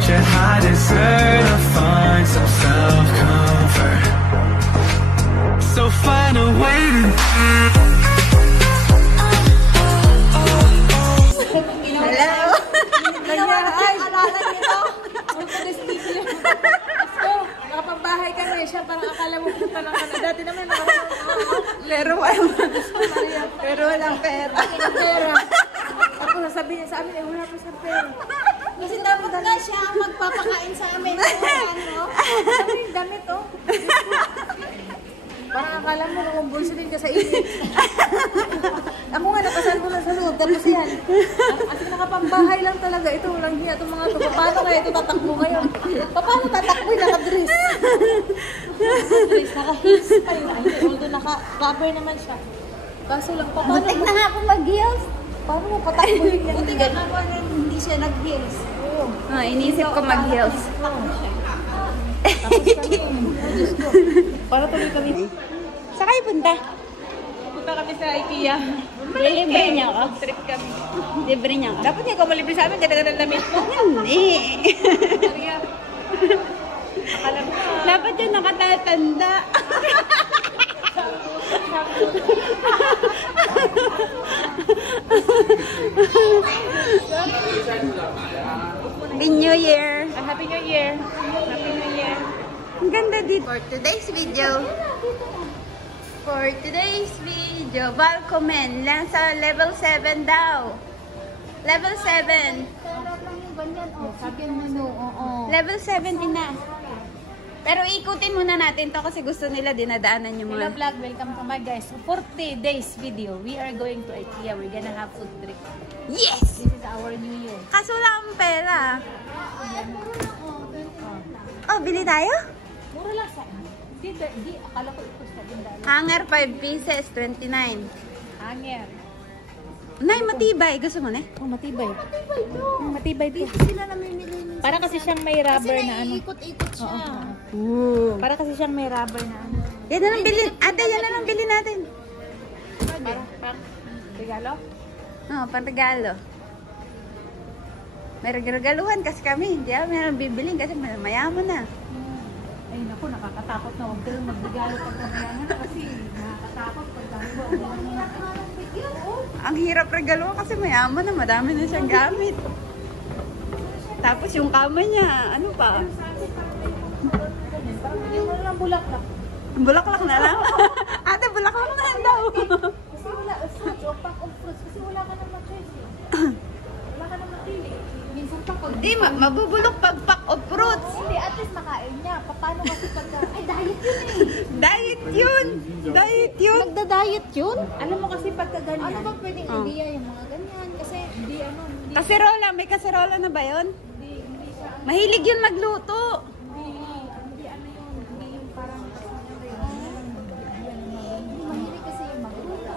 aren't you? I deserve to find some self-comfort. So find a way to. Hello! Alala nito. So, nakapambahay kami. Siya parang akala mo punta lang ka na. Dati naman Pero walang pera. pera. Ako nasabi niya sa amin, wala pa sa pera. Kasi dapat nga siya ang magpapakain sa amin. Ano? Ano yung damit, oh? Parang akala mo nakumbulso din ka sa init. Ako nga nakasalbo na sa loob. Tapos yan. At nakapambahay lang talaga. Ito, walang hiya itong mga ito. Paano kaya ito tatakbo ngayon? Paano tatakbo yung nakadress? Nakadress, naka-heels pa rin. Although naka-cover naman siya. Kaso lang, paano Butik na nga ako mag-heels. Paano mo patakbo yung yan? Buti nga ako hindi siya nag-heels. Inisip ko mag-heels. Tapos kami, Diyos ko. Para tuloy kami. Saan kayo punta? Punta kami sa IKEA. Libre niya ako. Trip kami. Libre niya ako. Dapat ikaw malibre sa amin, ganda-ganda ng damit mo. Hindi. Maria. Akala mo ka. Dapat yun nakatatanda. Happy New Year! Happy New Year. Happy New Year. Ang ganda dito. For today's video, Balcomen, lang sa level 7 daw. Level 7. Level 7 din na. Pero ikutin muna natin to kasi gusto nila dinadaanan yung Hello mga... vlog, welcome to my guys. 40 days video. We are going to IKEA. We're gonna have food trip. Yes! This is our new year. Kaso wala akong pera. Oh, bili tayo? Mura lang sa Di, akala ko ito sa tindahan. Hanger 5 pieces, 29. Hanger. Nay, matibay. Gusto mo na? Oh, matibay. Matibay dito. Sila namimili. Para kasi siyang may rubber Kasi na ano. naiikot-ikot siya. Para kasi siyang may rubber na ano. Yan na lang bilhin. Ate, yan na lang bilhin natin. Para regalo? Oh, panregalo. May regaluhan kasi kami. Hindi kami nalang bibilin kasi mayaman na. Ay naku, nakakatakot na. Huwag ka lang magregalo pag kamayaman kasi nakakatakot pag dami mo. Ang hirap regalo kasi mayaman na. Madami na siyang gamit. Tapos yung kama niya, ano pa? Parang bigyan mo lang bulaklak. Bulaklak na lang. Ate, bulaklak na lang daw. Kasi wala, fruits o pack of fruits. Kasi wala ka nang ma-choice. Wala ka nang mapili. Minsan pa pag... Hindi, mabubulok pag pack of fruits. Hindi, at least makain niya. Paano kasi pagka... Ay, diet yun eh. Diet yun. Diet yun. Magda-diet yun? Alam mo kasi pagka ganyan. Ano ba pwedeng idea yung mga ganyan? Kasi Hindi, ano, hindi. Kaserola. May kaserola na ba yun? Hindi siya, Mahilig yun magluto. hindi ano yun. Hindi yung parang... mahilig kasi yung magluto.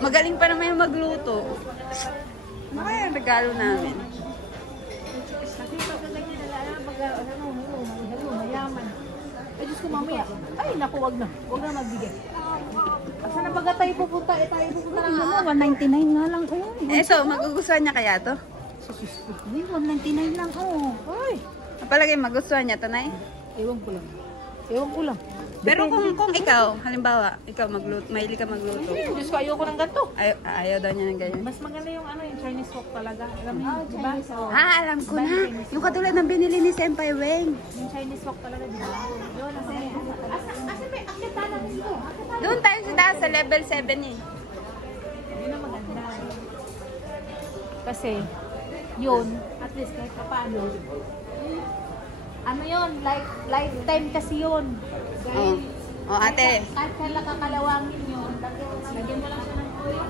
Magaling pa naman yung magluto. Ano kaya ang regalo namin? Kasi pagka ganyan nila, mayaman. Ay, Diyos ko mamaya. Ay, naku, wag na. Wag na magbigay. Saan na baga tayo pupunta? Tayo pupunta lang ano, 199 nga lang. Eto, magugustuhan niya kaya to? Uy, 199 lang. Ay. Palagay magustuhan niya to, Nay? Ewan ko lang. Ewan ko lang. Pero kung ikaw, halimbawa, ikaw mahilig ka magluto. Diyos ko, ayoko ng ganito. Ayaw daw niya ng ganyan. Mas maganda yung ano, yung Chinese wok talaga. Alam mo yun, diba? Alam ko na. Yung katulad ng binili ni Senpai Weng. Yung Chinese wok talaga, diba? Yun, ang maganda. Asa may akita namin ito. Doon tayo sa taas, sa level 7 eh. Yun ang maganda. Kasi, yun, at least kahit pa paano, ano yun, lifetime kasi yun. Dahil, Ate. kahit kailan kakalawangin yun, lagyan mo lang siya ng oil.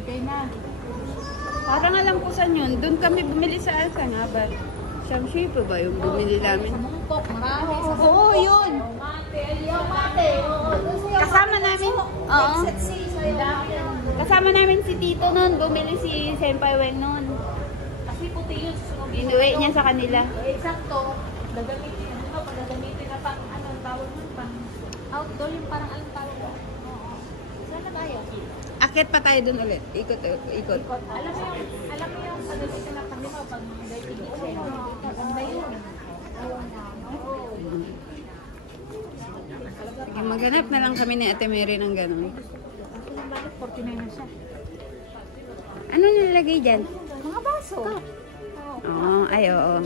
Okay na. Parang alam ko saan yun. Doon kami bumili sa Alsa nga ba? Siyam-shipo ba yung bumili namin? Sa mungkok, marami. Oo, yun. Yung mate. Kasama namin. Oo. Kasama namin si Tito noon. Bumili si Senpai Weng noon. Kasi puti yun. Inuwi niya sa kanila. Eksakto. Gagamitin. Ano ba? Pag gagamitin na pang, anong tawag nun? Pang outdoor yung parang anong tawag nun? Oo. Saan na tayo? Akit pa tayo doon ulit. Ikot. Alam mo yung pagdating na pag pag Maghanap na lang kami ni Ate Mary ng ganun. Ako lang bakit 49 na siya. Ano nilalagay dyan? Mga baso. Oo, ay oo.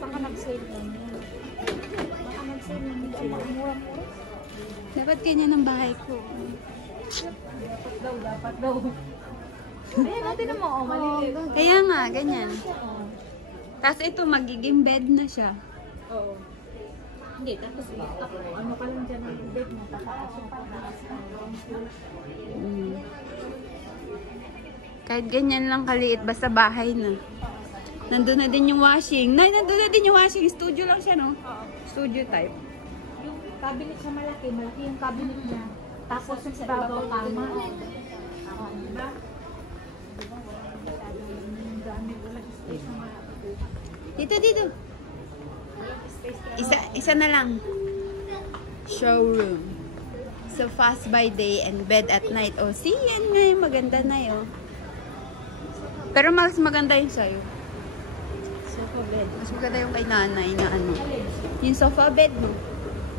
Baka nag-sale lang. Baka nag-sale lang. Hindi ako makamura-mura. Dapat ganyan ang bahay ko. Dapat daw. Ayan, natin naman. Oh, maliit. Kaya nga, ganyan. Tapos ito, magiging bed na siya. Oo. Hindi, tapos ano ka lang dyan ang bed mo. Kahit ganyan lang kaliit, basta bahay na. Nandun na din yung washing. Nay, nandun na din yung washing. Studio lang siya, no? Studio type. Yung cabinet siya malaki. Malaki yung cabinet niya. Tapos yung sa ibabaw kama. Diba? Dito. Isa na lang. Showroom. So fast by day and bed at night. Oh, see, yan nga yung maganda na yun. Pero mas maganda yung sa'yo. Sofa bed. Mas maganda yung kay nanay na ano. Yung sofa bed mo.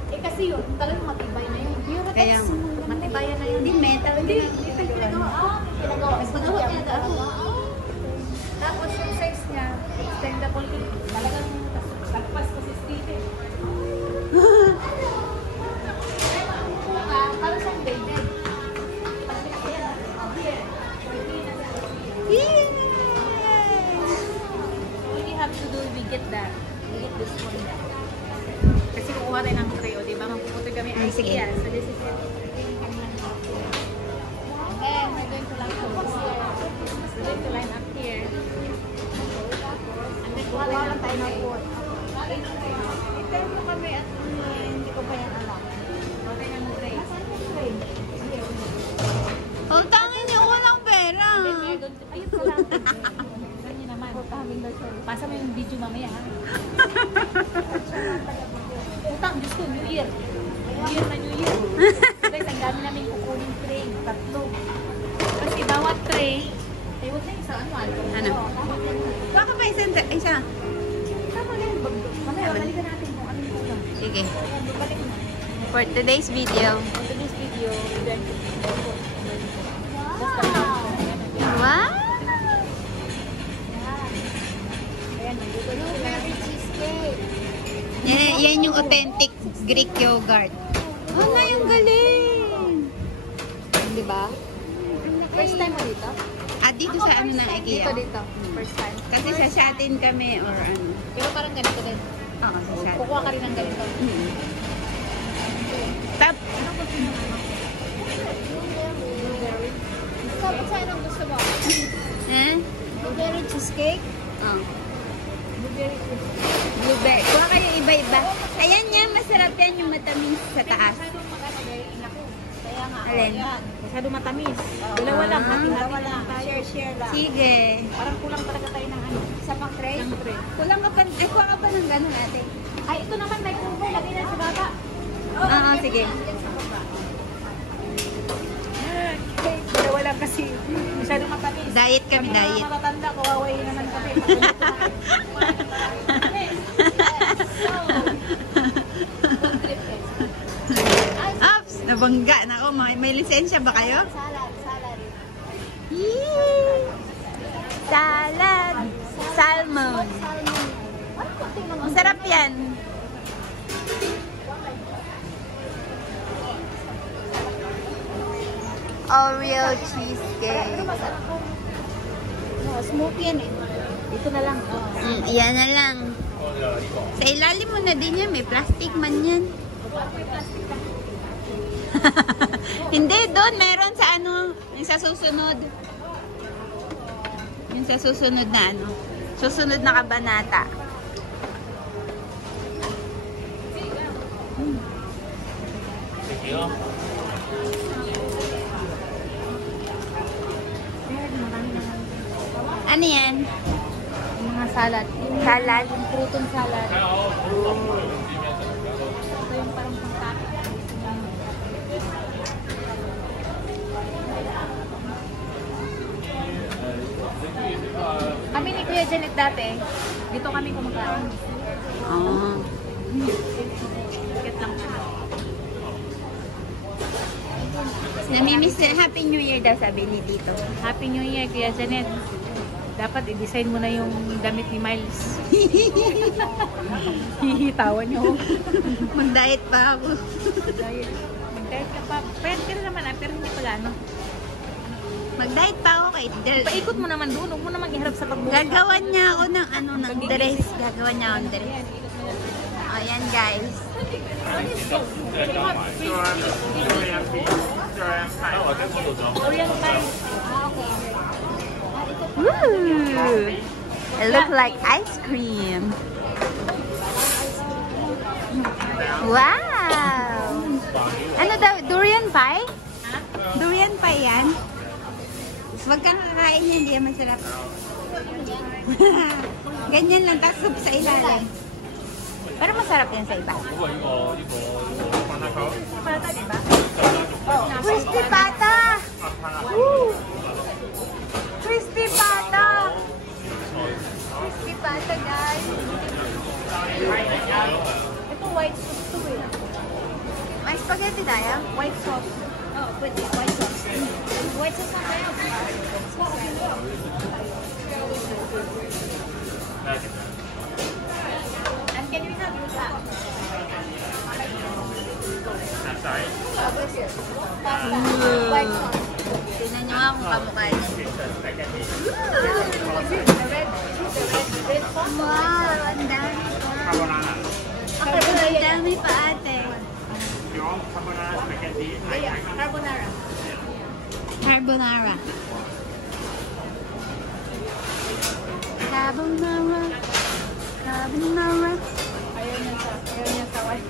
Eh kasi yun, talagang matibay na yun. Yung Kaya nga. matibayan na yun. Hindi, metal. Hindi, ito yung pinagawa. Pinagawa. Pinagawa niya ako. Tapos yung size niya, extendable din. Talagang lagpas ko si Steve. Parang siyang dated. Pag pinakayan, Yay! all we have to do, we get that. We get this one. Kasi kukuha tayo ng tray, o diba? Magpupunta kami Sige. IKEA. So this is it. And we're going to line up here. We're going to line up here. And then kukuha lang tayo ng food. Ito mo kami at hindi ko pa yan alam. Kukuha tayo ng tray. Oh, tangin niyo, walang pera. Ayun pala. Ganyan naman. Pasa mo yung video mamaya, ha? Utang, Diyos ko, New Year. New Year na New Year. Guys, ang dami namin kukunin tray. 3. Kasi bawat tray, ay huwag na isa, Ano? Baka pa isa. Tama na yun. Mamaya, balikan natin kung ano yung kulang. Sige. Balik mo. For today's video. For this video, we're going to Wow! ayan, nandito na sila. Cheesecake. Yan yung authentic Greek yogurt. Oh, na yung galing! Diba? First time mo dito? Dito sa ano na IKEA. Dito. First time. Kasi sa Shatin kami or ano. Pero parang ganito din. Oo, sa Shatin. Kukuha ka rin ng ganito. Tap! Sabi sa'yo nang gusto mo? Blueberry cheesecake. Oh. Blueberry Blueberry. Kuha kayo iba-iba. Ayan yan, masarap yan yung matamis sa taas. masyadong magano dahil inako. Kaya nga. Alin? Ayan. Masyadong matamis. Dalawa lang. Hati-hati na lang tayo. Share lang. Sige. Parang kulang talaga tayo ng ano. Isa pang tray. Ng tray. Kulang ka pa, kuha ka pa ng gano'n ate. Ay, ito naman may cover. Lagay na sa baba. Oo, sige. Dalawa lang kasi masyadong matamis. Diet kami, Kami mga diet. matatanda, kawawa naman kami. Ops! Nabangga na ako. May lisensya ba kayo? Salad. Yee! Salad! Salmon! Ang sarap yan. Oreo cheesecake. No, smoky yan eh. Ito na lang. Yan na lang. Sa ilalim mo na din yan. May plastic man yan. Hindi, doon. Meron sa ano. Yung sa susunod. Yung sa susunod na ano. Susunod na kabanata. Ano yan? Yung mga salad. Salad? Yung crouton salad. Ito yung parang pangkapit. Kami ni Kuya Janet dati, dito kami kumakain. Oh. Ticket lang siya. Namimiss na. Happy New Year daw sabi ni Tito. Happy New Year, Kuya Janet. Dapat i-design mo na yung damit ni Miles. Hihitawan niyo. Mag-diet pa ako. Mag-diet ka pa. Pwede ka naman pero hindi pala ano. Mag-diet pa ako kay Del. Paikot mo naman doon. Huwag mo naman iharap sa pagbuhay. Gagawan niya ako ng ano, ng dress. Gagawan niya ako ng dress. Ayan guys. Korean Thai. Woo! It looks like ice cream. Wow! Ano daw? Durian pie? Durian pie yan? Huwag kang kakain yan, hindi yan masarap. Ganyan lang, tapos soup sa ilalim. Pero masarap yan sa iba. Pata, di ba? Crispy pata! Woo! Crispy pata! Crispy pata, guys. Ito white sauce to eh. May spaghetti tayo? White sauce. Oh, pwede. White sauce. White sauce na kayo. And can we have you that? White sauce. Tignan nyo nga kung kamukha niya. Wow, ang dami pa. Ang dami pa ate. Carbonara. Carbonara. Carbonara. Carbonara. Ayaw niya sa white.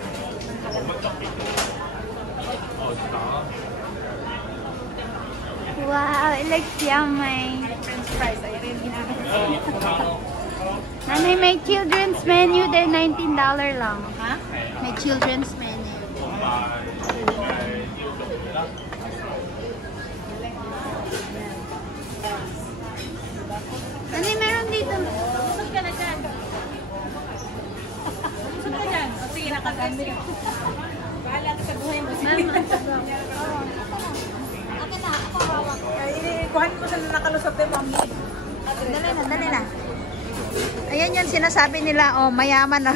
Wow, it looks yummy. French fries. Ayaw rin ginagawa. Nanay, may children's menu there, $19 lang. Ha? May children's menu. Nanay, meron dito. Busog ka na dyan. Busog ka dyan. O sige, nakagamit. Bahala ka sa buhay mo. Mama. Akin na, ako hawak. Ay, kuhanin mo sa nakalusot yung mami. Dali na, dali na. Ayan yung sinasabi nila, oh, mayaman na.